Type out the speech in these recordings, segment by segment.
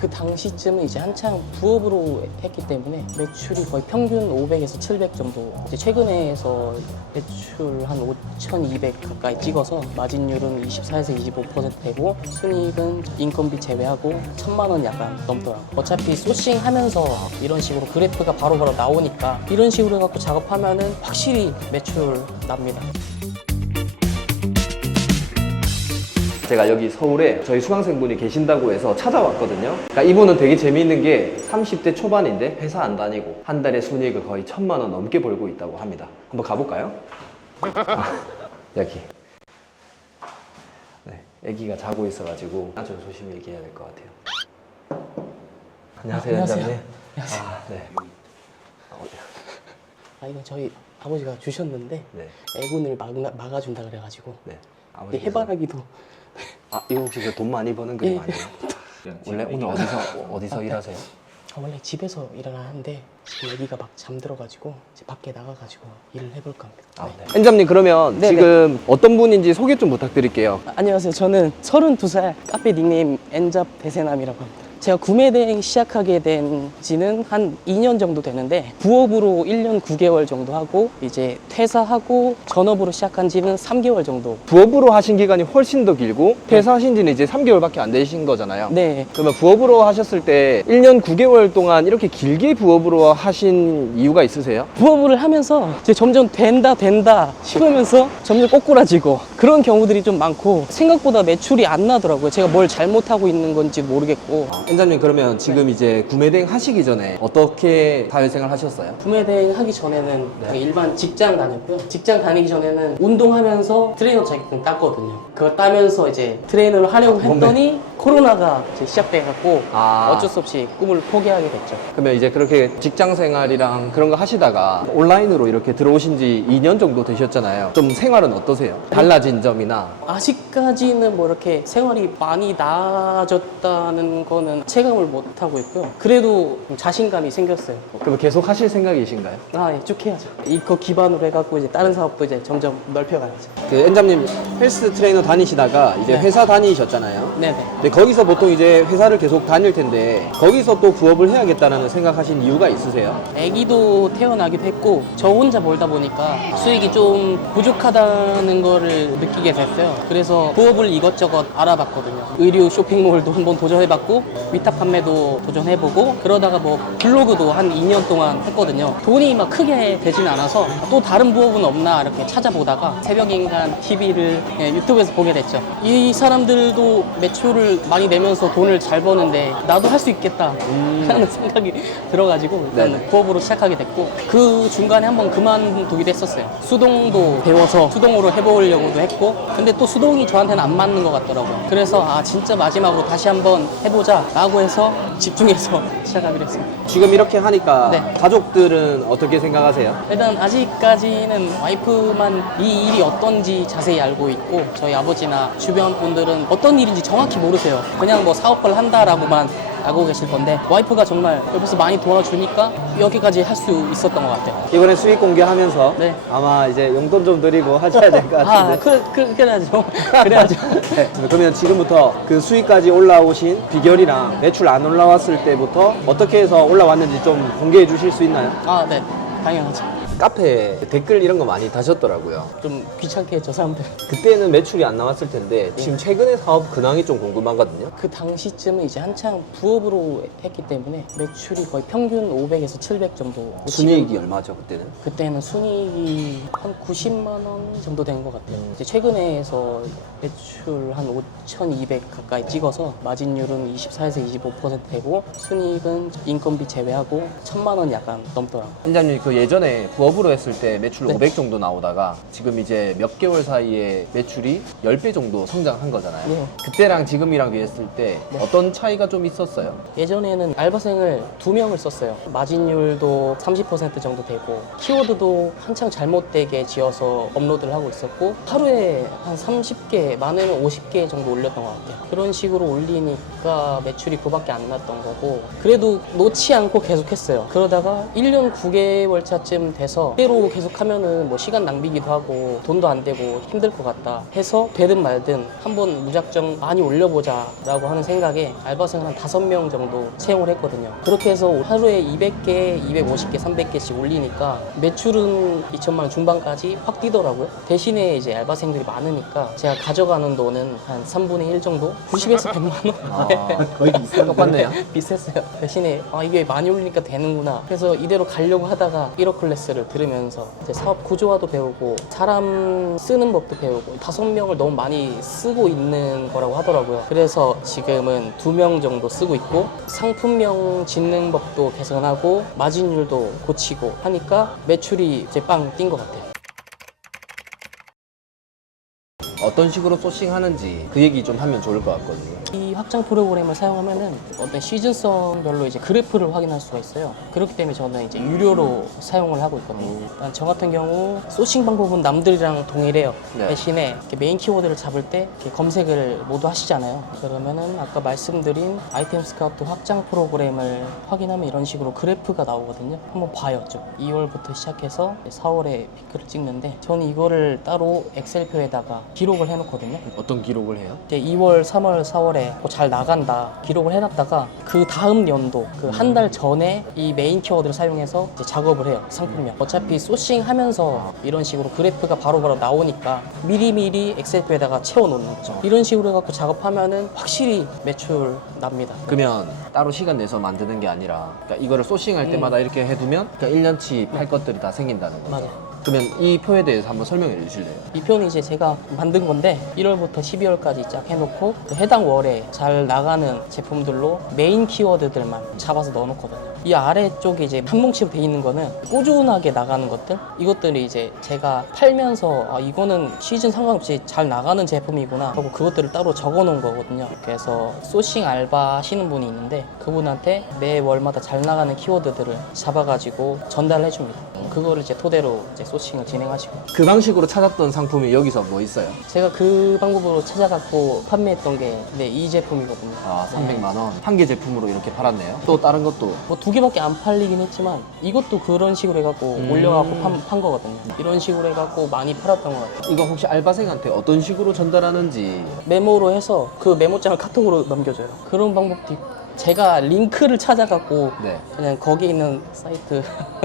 그 당시쯤은 이제 한창 부업으로 했기 때문에 매출이 거의 평균 500에서 700 정도. 이제 최근에서 매출 한 5,200 가까이 찍어서 마진율은 24에서 25% 되고 순이익은 인건비 제외하고 1,000만 원 약간 넘더라고. 어차피 소싱 하면서 이런 식으로 그래프가 바로바로 나오니까 이런 식으로 해갖고 작업하면은 확실히 매출 납니다. 제가 여기 서울에 저희 수강생분이 계신다고 해서 찾아왔거든요. 그러니까 이분은 되게 재미있는 게 30대 초반인데 회사 안 다니고 한 달에 순이익을 거의 1,000만 원 넘게 벌고 있다고 합니다. 한번 가볼까요? 여기. 네, 아기가 자고 있어가지고 좀 조심히 얘기해야 될 것 같아요. 안녕하세요, 원장님. 안녕하세요. 네. 이거 저희 아버지가 주셨는데 네. 애군을 막아준다 그래가지고 네. 근데 해바라기도 이거 혹시 그 돈 많이 버는 그림 예. 아니에요? 원래 오늘 어디서 일하세요? 원래 집에서 일을 하는데 지금 애기가 막 잠들어가지고 이제 밖에 나가가지고 일을 해볼까 합니다. 네. 엔잡님 그러면 네네. 지금 어떤 분인지 소개 좀 부탁드릴게요. 안녕하세요. 저는 32살 카페 닉네임 엔잡 대세남이라고 합니다. 제가 구매대행 시작하게 된 지는 한 2년 정도 되는데 부업으로 1년 9개월 정도 하고 이제 퇴사하고 전업으로 시작한 지는 3개월 정도. 부업으로 하신 기간이 훨씬 더 길고 퇴사하신 지는 이제 3개월밖에 안 되신 거잖아요. 네. 그러면 부업으로 하셨을 때 1년 9개월 동안 이렇게 길게 부업으로 하신 이유가 있으세요? 부업을 하면서 이제 점점 된다 싶으면서 점점 꼬꾸라지고 그런 경우들이 좀 많고 생각보다 매출이 안 나더라고요. 제가 뭘 잘못하고 있는 건지 모르겠고. 엔잡님 그러면 지금 이제 구매대행 하시기 전에 어떻게 사회생활 하셨어요? 구매대행 하기 전에는 그냥 일반 직장 다녔고요. 직장 다니기 전에는 운동하면서 트레이너 자격증 땄거든요. 그거 따면서 이제 트레이너를 하려고 했더니 코로나가 이제 시작돼갖고 어쩔 수 없이 꿈을 포기하게 됐죠. 그러면 이제 그렇게 직장 생활이랑 그런 거 하시다가 온라인으로 이렇게 들어오신 지 2년 정도 되셨잖아요. 좀 생활은 어떠세요? 달라진 점이나 아직까지는 뭐 이렇게 생활이 많이 나아졌다는 거는 체감을 못 하고 있고요. 그래도 좀 자신감이 생겼어요. 그러면 계속 하실 생각이신가요? 예, 쭉 해야죠. 이거 기반으로 해갖고 이제 다른 사업도 이제 점점 넓혀가야죠. 그 엔잡님 헬스 트레이너 다니시다가 이제 네. 회사 다니셨잖아요. 네네. 근데 거기서 보통 이제 회사를 계속 다닐 텐데 거기서 또 부업을 해야겠다는 생각하신 이유가 있으세요? 아기도 태어나기도 했고 저 혼자 벌다 보니까 수익이 좀 부족하다는 거를 느끼게 됐어요. 그래서 부업을 이것저것 알아봤거든요. 의류 쇼핑몰도 한번 도전해봤고 위탁 판매도 도전해보고 그러다가 뭐 블로그도 한 2년 동안 했거든요. 돈이 막 크게 되진 않아서 또 다른 부업은 없나 이렇게 찾아보다가 새벽인간 TV를 유튜브에서 보게 됐죠. 이 사람들도 매출을 많이 내면서 돈을 잘 버는데 나도 할 수 있겠다 라는 생각이 들어가지고 일단 네네. 부업으로 시작하게 됐고 그 중간에 한번 그만두기도 했었어요. 수동도 배워서 수동으로 해보려고도 했고 근데 또 수동이 저한테는 안 맞는 것 같더라고요. 그래서 진짜 마지막으로 다시 한번 해보자 라고 해서 집중해서 시작하기로 했습니다. 지금 이렇게 하니까 네. 가족들은 어떻게 생각하세요? 일단 아직까지는 와이프만 이 일이 어떤지 자세히 알고 있고 저희 아버지나 주변 분들은 어떤 일인지 정확히 모르세요. 그냥 뭐 사업을 한다라고만 알고 계실 건데 와이프가 정말 옆에서 많이 도와주니까 여기까지 할 수 있었던 것 같아요. 이번에 수익 공개하면서 네. 아마 이제 용돈 좀 드리고 하셔야 될 것 같은데. 그래야죠. 그래야죠. 네. 그러면 지금부터 그 수익까지 올라오신 비결이랑 매출 안 올라왔을 때부터 어떻게 해서 올라왔는지 좀 공개해 주실 수 있나요? 네. 당연하죠. 카페 댓글 이런 거 많이 다셨더라고요. 좀 귀찮게 했죠, 사람들. 그때는 매출이 안 나왔을 텐데 지금 최근에 사업 근황이 좀 궁금하거든요. 그 당시쯤은 이제 한창 부업으로 했기 때문에 매출이 거의 평균 500에서 700 정도. 순이익이 얼마죠 그때는? 그때는 순이익이 한 90만 원 정도 된 것 같아요. 이제 최근에서 매출 한 5,200 가까이 찍어서 마진율은 24에서 25% 되고 순이익은 인건비 제외하고 1,000만 원 약간 넘더라고요. 팀장님 그 예전에 부업으로 했을 때 매출 네. 500 정도 나오다가 지금 이제 몇 개월 사이에 매출이 10배 정도 성장한 거잖아요. 네. 그때랑 지금이랑 비했을 때 어떤 차이가 좀 있었어요? 예전에는 알바생을 2명을 썼어요. 마진율도 30% 정도 되고 키워드도 한창 잘못되게 지어서 업로드를 하고 있었고 하루에 한 30개, 많으면 50개 정도 올렸던 것 같아요. 그런 식으로 올리니까 매출이 그밖에 안 났던 거고 그래도 놓지 않고 계속했어요. 그러다가 1년 9개월 차쯤 돼서 해서 그대로 계속 하면은 뭐 시간 낭비기도 하고 돈도 안 되고 힘들 것 같다 해서 되든 말든 한번 무작정 많이 올려보자 라고 하는 생각에 알바생을 한 5명 정도 채용을 했거든요. 그렇게 해서 하루에 200개, 250개, 300개씩 올리니까 매출은 2천만 원 중반까지 확 뛰더라고요. 대신에 이제 알바생들이 많으니까 제가 가져가는 돈은 한 3분의 1 정도? 90에서 100만 원? 거의 비슷한 똑같네요. 비슷했어요. 대신에 이게 많이 올리니까 되는구나. 그래서 이대로 가려고 하다가 1호 클래스를 들으면서 이제 사업 구조화도 배우고 사람 쓰는 법도 배우고 5명을 너무 많이 쓰고 있는 거라고 하더라고요. 그래서 지금은 2명 정도 쓰고 있고 상품명 짓는 법도 개선하고 마진율도 고치고 하니까 매출이 이제 빵 뛴 것 같아요. 어떤 식으로 소싱하는지 그 얘기 좀 하면 좋을 것 같거든요. 이 확장 프로그램을 사용하면은 어떤 시즌성별로 이제 그래프를 확인할 수가 있어요. 그렇기 때문에 저는 이제 유료로 사용을 하고 있거든요. 일단 저 같은 경우 소싱 방법은 남들이랑 동일해요. 네. 대신에 이렇게 메인 키워드를 잡을 때 이렇게 검색을 모두 하시잖아요. 그러면은 아까 말씀드린 아이템 스카우트 확장 프로그램을 확인하면 이런 식으로 그래프가 나오거든요. 한번 봐요. 좀 2월부터 시작해서 4월에 피크를 찍는데 저는 이거를 따로 엑셀표에다가 기록을 해놓거든요. 어떤 기록을 해요? 이제 2월, 3월, 4월에 잘 나간다 기록을 해놨다가 그 다음 연도 그 한 달 전에 이 메인 키워드를 사용해서 이제 작업을 해요. 상품명. 어차피 소싱하면서 이런 식으로 그래프가 바로바로 나오니까 미리미리 엑셀표에다가 채워놓는 거죠. 이런 식으로 해갖고 작업하면은 확실히 매출 납니다. 그러면 따로 시간 내서 만드는 게 아니라 그러니까 이거를 소싱할 때마다 이렇게 해두면 그러니까 1년치 팔 것들이 다 생긴다는 거죠. 맞아요. 그러면 이 표에 대해서 한번 설명해 주실래요? 이 표는 이제 제가 만든 건데 1월부터 12월까지 쫙 해놓고 그 해당 월에 잘 나가는 제품들로 메인 키워드들만 잡아서 넣어놓거든요. 이 아래쪽에 이제 한 뭉치로 돼 있는 거는 꾸준하게 나가는 것들, 이것들이 이제 제가 팔면서 이거는 시즌 상관없이 잘 나가는 제품이구나 하고 그것들을 따로 적어 놓은 거거든요. 그래서 소싱 알바 하시는 분이 있는데 그분한테 매 월마다 잘 나가는 키워드들을 잡아가지고 전달해 줍니다. 그거를 이제 토대로 이제 소싱을 진행하시고, 그 방식으로 찾았던 상품이 여기서 뭐 있어요? 제가 그 방법으로 찾아갖고 판매했던 게 이 제품이거든요. 300만 원. 한 개 제품으로 이렇게 팔았네요. 또 다른 것도 뭐 2개밖에 안 팔리긴 했지만 이것도 그런 식으로 해갖고 올려갖고 판 거거든요. 이런 식으로 해갖고 많이 팔았던 것 같아요. 이거 혹시 알바생한테 어떤 식으로 전달하는지 메모로 해서 그 메모장을 카톡으로 넘겨줘요. 그런 방법도 있고, 제가 링크를 찾아갖고 네. 그냥 거기 있는 사이트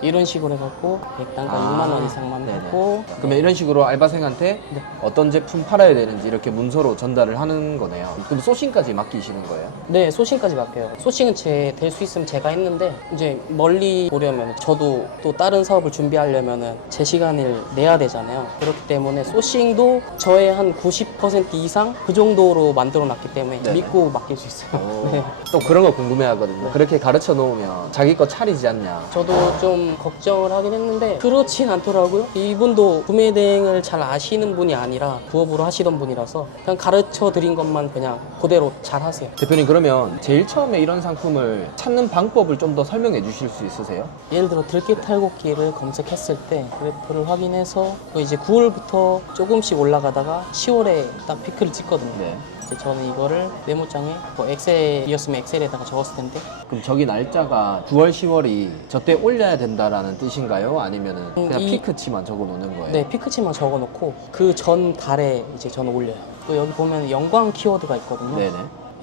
이런 식으로 해갖고 100단가 6만 원 이상만 네네. 받고, 그러면 이런 식으로 알바생한테 네. 어떤 제품 팔아야 되는지 이렇게 문서로 전달을 하는 거네요. 그럼 소싱까지 맡기시는 거예요? 네, 소싱까지 맡겨요. 소싱은 될 수 있으면 제가 했는데 이제 멀리 보려면 저도 또 다른 사업을 준비하려면은 제 시간을 내야 되잖아요. 그렇기 때문에 소싱도 저의 한 90% 이상 그 정도로 만들어 놨기 때문에 네네. 믿고 맡길 수 있어요. 네. 또 그런 거 궁금해 하거든요. 그렇게 가르쳐 놓으면 자기 거 차리지 않냐. 저도 좀 걱정을 하긴 했는데 그렇진 않더라고요. 이분도 구매 대행을 잘 아시는 분이 아니라 부업으로 하시던 분이라서 그냥 가르쳐 드린 것만 그냥 그대로 잘 하세요. 대표님, 그러면 제일 처음에 이런 상품을 찾는 방법을 좀 더 설명해 주실 수 있으세요? 예를 들어 들깨 탈곡기를 검색했을 때 그래프를 확인해서 이제 9월부터 조금씩 올라가다가 10월에 딱 피크를 찍거든요. 네. 이제 저는 이거를 메모장에 뭐 엑셀이었으면 엑셀에다가 적었을 텐데 그럼 저기 날짜가 9월, 10월이 저때 올려야 된다라는 뜻인가요? 아니면은 그냥 이- 피크치만 적어 놓는 거예요? 네, 피크치만 적어놓고 그 전 달에 이제 저는 올려요. 또 여기 보면 영광 키워드가 있거든요. 네네.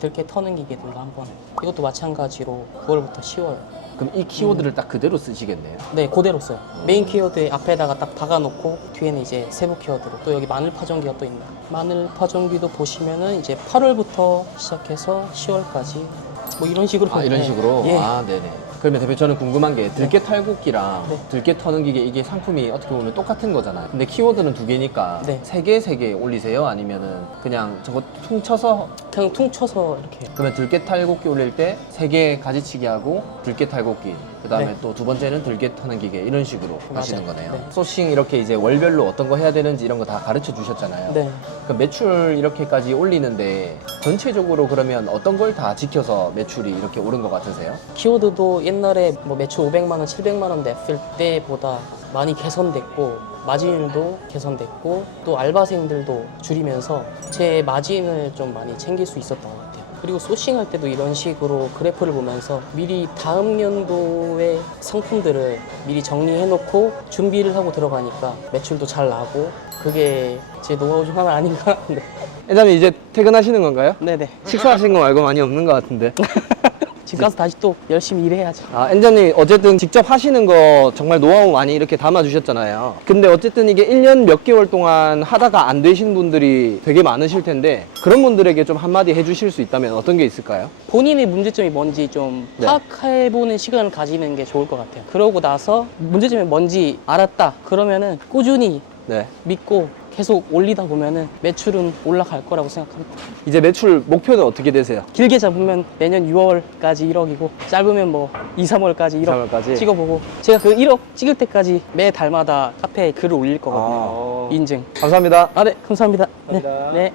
들깨 터는 기계들도 한번, 이것도 마찬가지로 9월부터 10월. 그럼 이 키워드를 딱 그대로 쓰시겠네요? 네, 그대로 써요. 메인 키워드 앞에다가 딱 박아놓고 뒤에는 이제 세부 키워드로. 또 여기 마늘 파종기가 또 있네요. 마늘 파종기도 보시면은 이제 8월부터 시작해서 10월까지 뭐 이런 식으로. 이런 네. 식으로? 예. 네네. 그러면 대표, 저는 궁금한 게 들깨 탈곡기랑 네. 들깨 터는 기계, 이게 상품이 어떻게 보면 똑같은 거잖아요. 근데 키워드는 2개니까 네. 3개 올리세요? 아니면은 그냥 저거 퉁쳐서? 그냥 퉁쳐서 이렇게. 그러면 들깨 탈곡기 올릴 때 3개 가지치기 하고 들깨 탈곡기, 그 다음에 네. 또 두 번째는 들깨 터는 기계, 이런 식으로 하시는 거네요. 네. 소싱 이렇게 이제 월별로 어떤 거 해야 되는지 이런 거 다 가르쳐 주셨잖아요. 네. 그 매출 이렇게까지 올리는데 전체적으로 그러면 어떤 걸 다 지켜서 매출이 이렇게 오른 것 같으세요? 키워드도 옛날에 뭐 매출 500만 원, 700만 원 냈을 때보다 많이 개선됐고, 마진율도 개선됐고, 또 알바생들도 줄이면서 제 마진을 좀 많이 챙길 수 있었던 것 같아요. 그리고 소싱할 때도 이런 식으로 그래프를 보면서 미리 다음 연도의 상품들을 미리 정리해 놓고 준비를 하고 들어가니까 매출도 잘 나고 그게 제 노하우 중 하나 아닌가? 네. 회장님 이제 퇴근하시는 건가요? 네네. 식사하신 거 말고 많이 없는 것 같은데. 집 가서 다시 또 열심히 일해야죠. 아, 엔저님 어쨌든 직접 하시는 거 정말 노하우 많이 이렇게 담아주셨잖아요. 근데 어쨌든 이게 1년 몇 개월 동안 하다가 안 되신 분들이 되게 많으실 텐데 그런 분들에게 좀 한마디 해주실 수 있다면 어떤 게 있을까요? 본인의 문제점이 뭔지 좀 네. 파악해보는 시간을 가지는 게 좋을 것 같아요. 그러고 나서 문제점이 뭔지 알았다. 그러면은 꾸준히 네. 믿고 계속 올리다 보면은 매출은 올라갈 거라고 생각합니다. 이제 매출 목표는 어떻게 되세요? 길게 잡으면 내년 6월까지 1억이고 짧으면 뭐 2, 3월까지 1억 3월까지? 찍어보고 제가 그 1억 찍을 때까지 매 달마다 카페에 글을 올릴 거거든요. 아. 인증. 감사합니다. 아, 네, 감사합니다. 감사합니다. 네. 네.